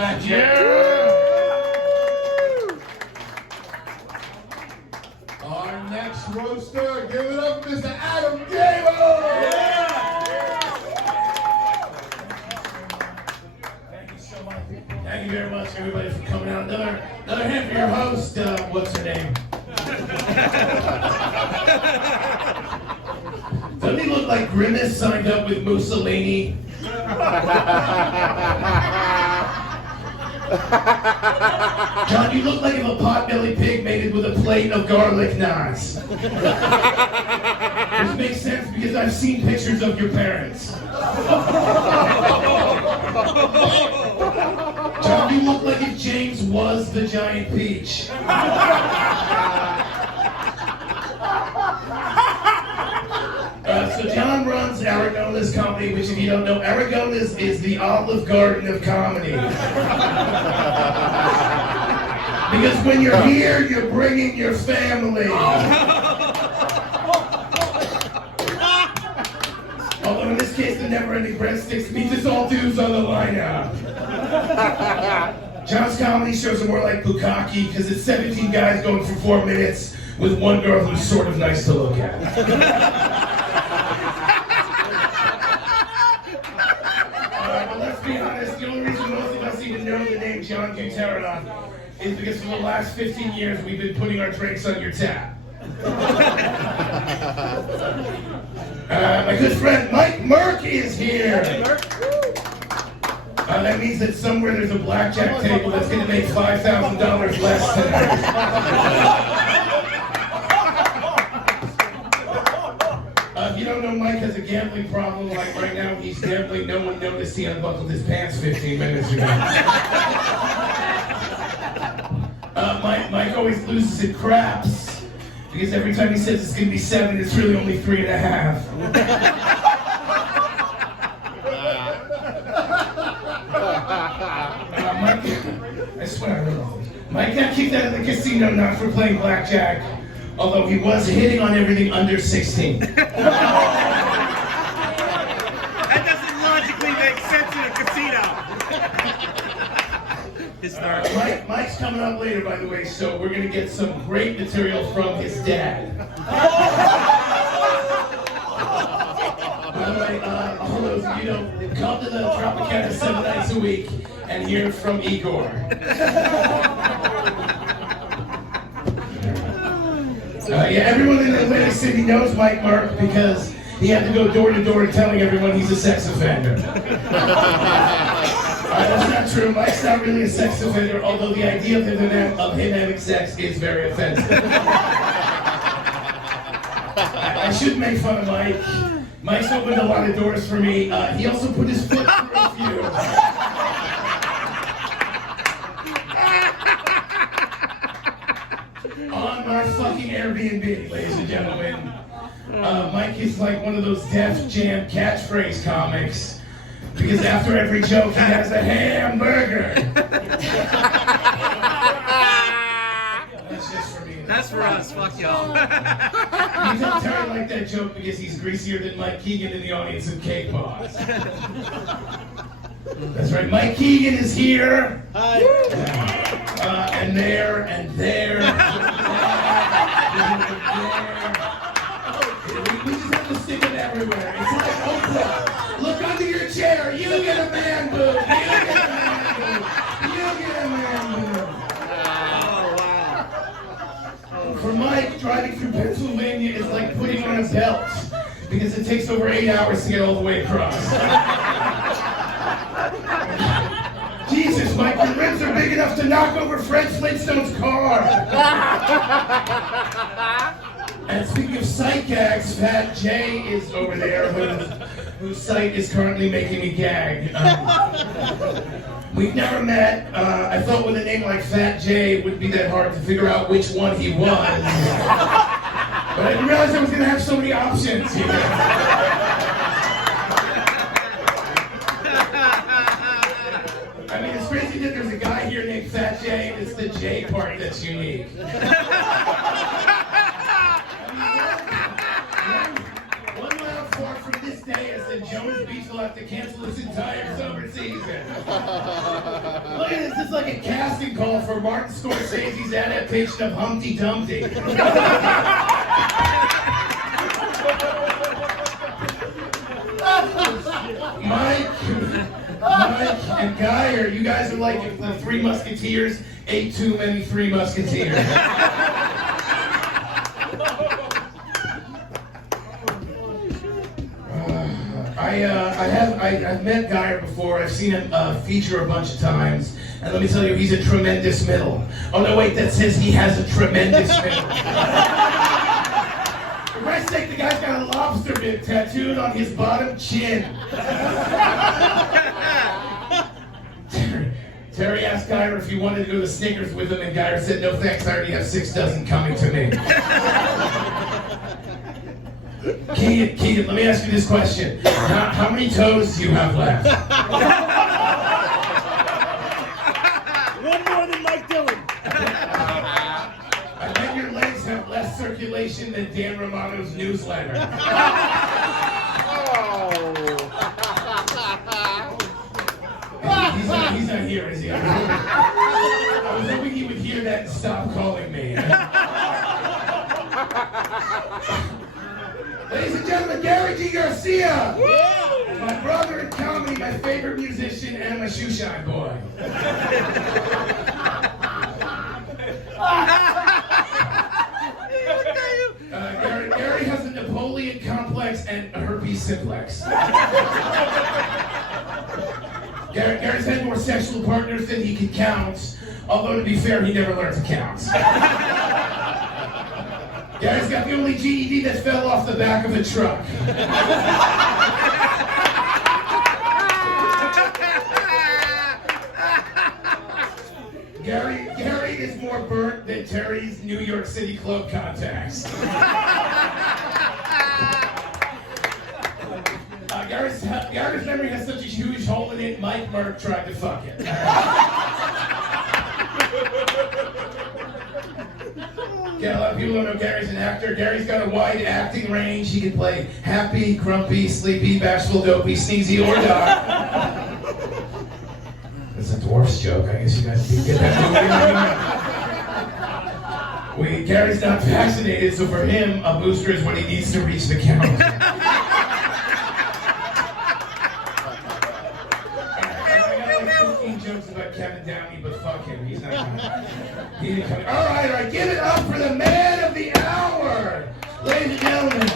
Fat J. Our next roaster, give it up, Mr. Adam Gabel. Thank you so much. Thank you very much, everybody, for coming out. Another hand for your host. What's her name? Doesn't he look like Grimace signed up with Mussolini? John, you look like if a pot-bellied pig made it with a plate of garlic knots. Which makes sense because I've seen pictures of your parents. John, you look like if James was the giant peach. So John runs Aragona's Comedy, which if you don't know, Aragona's is the Olive Garden of comedy. Because when you're here, you're bringing your family. Although in this case, the never-ending breadsticks means it's all dudes on the lineup. John's comedy shows are more like bukkake because it's 17 guys going for 4 minutes with one girl who's sort of nice to look at. But let's be honest, the only reason most of us even know the name John Butera is because for the last 15 years we've been putting our drinks on your tap. My good friend Mike Murk is here. That means that somewhere there's a blackjack table that's going to make $5,000 less tonight. If you don't know, Mike has a gambling problem. Like right now, he's gambling. No one noticed he unbuckled his pants 15 minutes ago. Mike always loses at craps because every time he says it's going to be 7, it's really only 3.5. Mike, I swear I will. Mike got kicked out of the casino not for playing blackjack, although he was hitting on everything under 16. That doesn't logically make sense in a casino. Mike's coming up later, by the way, so we're going to get some great material from his dad. By the way, all those of you don't come to the Tropicana 7 nights a week and hear from Igor. Everyone in Atlantic City knows Mike Mark because he had to go door to door telling everyone he's a sex offender. That's not true. Mike's not really a sex offender, although the idea of him having sex is very offensive. I shouldn't make fun of Mike. Mike's opened a lot of doors for me. He also put his foot through a few. On my fucking Airbnb, ladies and gentlemen. Mike is like one of those Def Jam catchphrase comics. Because after every joke, he has a hamburger. That's just for me. That's for us. Fuck y'all. You don't Terry like that joke because he's greasier than Mike Keegan in the audience of Cake Boss. That's right. Mike Keegan is here. Hi. And there, and there. We just have to stick it everywhere. It's like Oprah. Look under your chair. You get a man boob. You get a man boob. You get a man boob. For Mike, driving through Pennsylvania is like putting on a belt because it takes over 8 hours to get all the way across. Jesus, Mike, your ribs are big enough to knock over Fred Flintstone's car. And speaking of sight gags, Fat J is over there, whose sight is currently making me gag. We've never met. I thought with a name like Fat J, it wouldn't be that hard to figure out which one he was. But I didn't realize I was going to have so many options here. I mean, it's crazy that there's a guy here named Fat J, and it's the J part that's unique. One loud fart from this day as the Jones Beach will have to cancel its entire summer season. Look at this. This is like a casting call for Martin Scorsese's adaptation of Humpty Dumpty. Mike and Guy, you guys are like the Three Musketeers ate too many Three Musketeers. I've met Geyer before. I've seen him feature a bunch of times, and let me tell you, he's a tremendous middle. Oh no, wait, that says he has a tremendous middle. For Christ's sake, the guy's got a lobster bit tattooed on his bottom chin. Terry asked Geyer if he wanted to go to Snickers with him, and Geyer said, "No thanks, I already have 6 dozen coming to me." Keegan, let me ask you this question. How many toes do you have left? One more than Mike Dillon. I bet your legs have less circulation than Dan Romano's newsletter. He's not here, is he? I was hoping he would hear that and stop calling me. Ladies and gentlemen, Gary G. Garcia! Yeah. My brother in comedy, my favorite musician, and my shoeshine boy. Gary has a Napoleon complex and a herpes simplex. Gary's had more sexual partners than he can count, although to be fair, he never learned to count. Gary's got the only GED that fell off the back of a truck. Gary is more burnt than Terry's New York City club contacts. Gary's memory has such a huge hole in it, Mike Merck tried to fuck it. Yeah, a lot of people don't know Gary's an actor. Gary's got a wide acting range. He can play happy, grumpy, sleepy, bashful, dopey, sneezy, or dark. It's a dwarf's joke. I guess you guys didn't get that movie. Gary's not vaccinated, so for him, a booster is when he needs to reach the count. Jokes about Kevin Downey, but fuck him, he's not coming. He didn't come. All right, give it up for the man of the hour, ladies and gentlemen.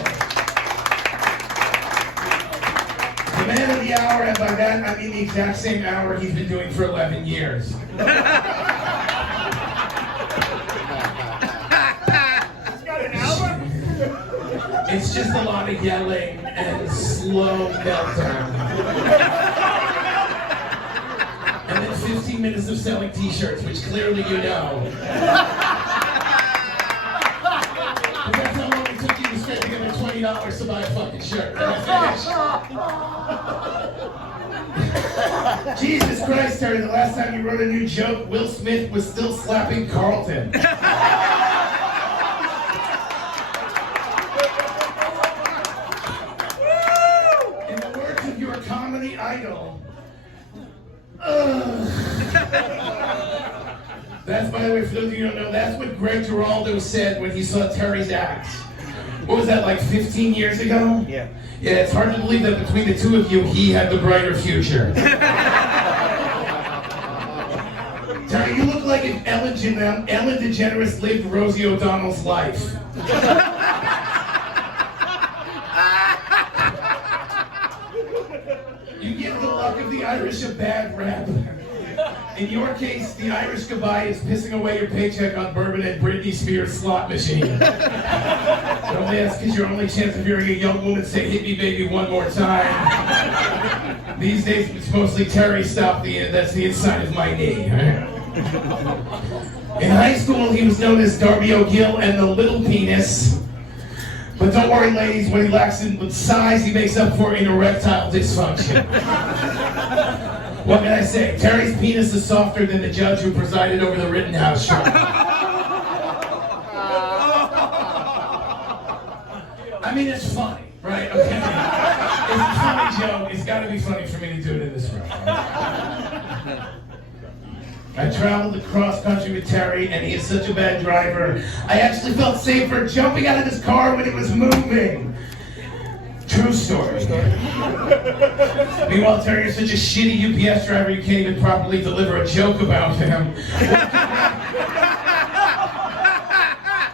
The man of the hour, and by that I mean the exact same hour he's been doing for 11 years. He's got an album? It's just a lot of yelling and slow meltdown. And then 15 minutes of selling t-shirts, which clearly you know. But that's how long it took you to scrape together $20 to buy a fucking shirt. Jesus Christ, Terry, the last time you wrote a new joke, Will Smith was still slapping Carlton. In the words of your comedy idol, that's, by the way, for those of you who don't know, that's what Greg Giraldo said when he saw Terry's act. What was that, like 15 years ago? Yeah. Yeah, it's hard to believe that between the two of you, he had the brighter future. Terry, you look like if Ellen DeGeneres lived Rosie O'Donnell's life. You give the luck of the Irish a bad rap. In your case, the Irish goodbye is pissing away your paycheck on bourbon and Britney Spears slot machine. Don't ask, because your only chance of hearing a young woman say, "Hit me, baby, one more time." These days, it's mostly Terry, stop that's the inside of my knee. In high school, he was known as Darby O'Gill and the Little Penis. But don't worry, ladies, when he lacks in size, he makes up for in erectile dysfunction. What can I say? Terry's penis is softer than the judge who presided over the Rittenhouse trial. I mean, it's funny, right? Okay. It's a funny joke. It's got to be funny for me to do it in this room. I traveled across country with Terry, and he is such a bad driver. I actually felt safer jumping out of his car when it was moving. True story. Meanwhile, Terry is such a shitty UPS driver, you can't even properly deliver a joke about him.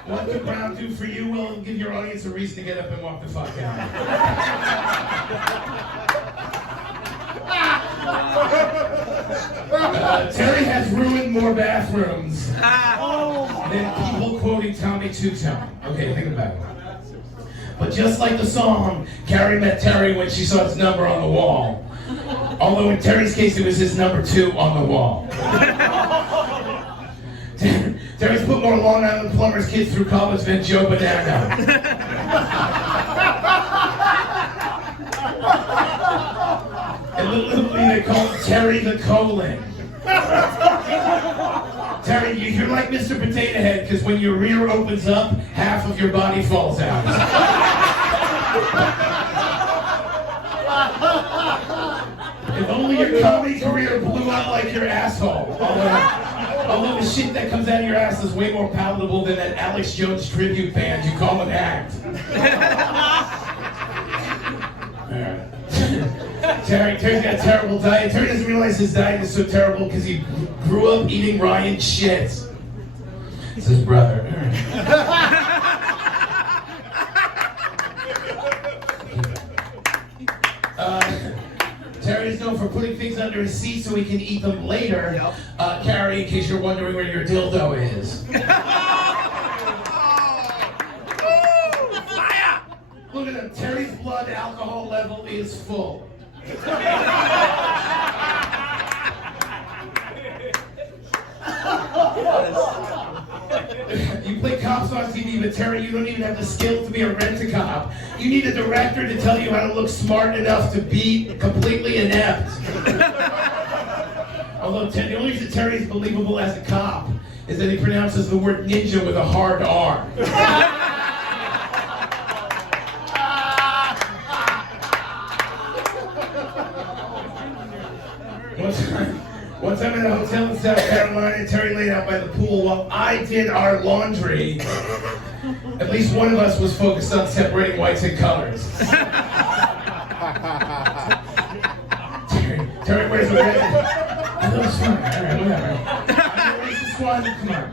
What could Brown do for you? Well, it'll give your audience a reason to get up and walk the fuck out. Terry has ruined more bathrooms than people quoting Tommy Two-Tone. Okay, think about it. But just like the song, Carrie met Terry when she saw his number on the wall. Although in Terry's case, it was his number 2 on the wall. Terry's put more Long Island plumbers kids through college than Joe Bonanno. And literally they call him Terry the colon. Terry, you're like Mr. Potato Head, because when your rear opens up, half of your body falls out. If only your comedy career blew up like your asshole. Although the shit that comes out of your ass is way more palatable than that Alex Jones tribute band you call an act. Terry's got a terrible diet. Terry doesn't realize his diet is so terrible because he grew up eating Ryan shit. It's his brother. Terry is known for putting things under his seat so he can eat them later. Yep. Carrie, in case you're wondering where your dildo is. Fire! Look at him. Terry's blood alcohol level is full. You play cops on TV, but Terry, you don't even have the skill to be a rent-a-cop. You need a director to tell you how to look smart enough to be completely inept. Although the only reason Terry is believable as a cop is that he pronounces the word ninja with a hard R. One time in a hotel in South Carolina, Terry laid out by the pool while I did our laundry. At least one of us was focused on separating whites and colors. Terry wears a red. I know it's fine. All right, whatever. I'm a racist one. Come on.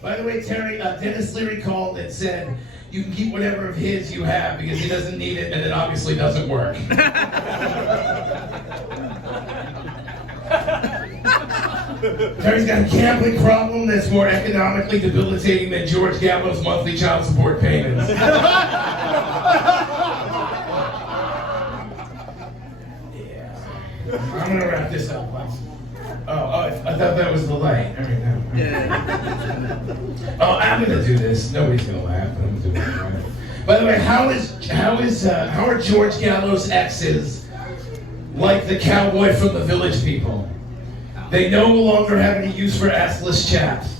By the way, Terry, Dennis Leary called and said, you can keep whatever of his you have because he doesn't need it and it obviously doesn't work. Terry's got a gambling problem that's more economically debilitating than George Gabel's monthly child support payments. Yeah. I'm gonna wrap this up. I thought that was the light. All right, now. Oh, I'm gonna do this. Nobody's gonna laugh, but I'm doing it. Right? By the way, how are George Gallo's exes like the cowboy from the Village People? They no longer have any use for assless chaps.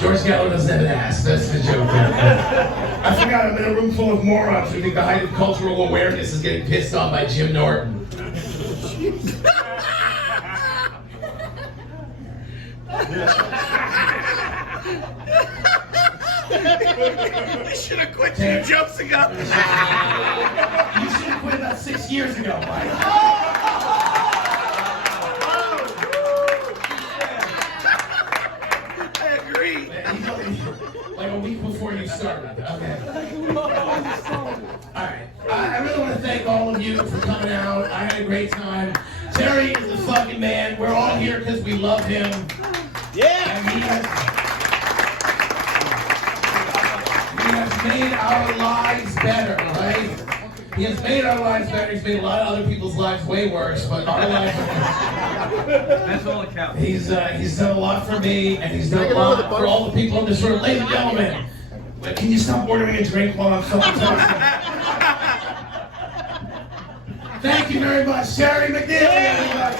George Gallo doesn't have an ass. That's the joke. I forgot I'm in a room full of morons who think the height of cultural awareness is getting pissed on by Jim Norton. We should have quit 2 jokes ago. You should have quit about 6 years ago, Mike. I agree. Like a week before you started. Okay. Alright. I really want to thank all of you for coming out. I had a great time. Terry is the fucking man. We're all here because we love him. Yeah. And he has made our lives better, right? He has made our lives better. He's made a lot of other people's lives way worse, but our lives are That's all that counts. He's done a lot for me, and he's done a lot for all the people in this room. Ladies and gentlemen, can you stop ordering a drink while I'm fucking talking? Thank you very much, Terry McNeely, everybody.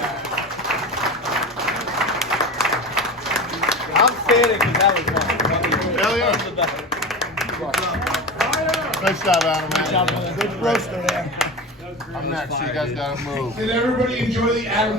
I'm standing because that was fun. Hell yeah. Nice job, Adam, man. Good roaster there. I'm next. You guys gotta move. Did everybody enjoy the Adam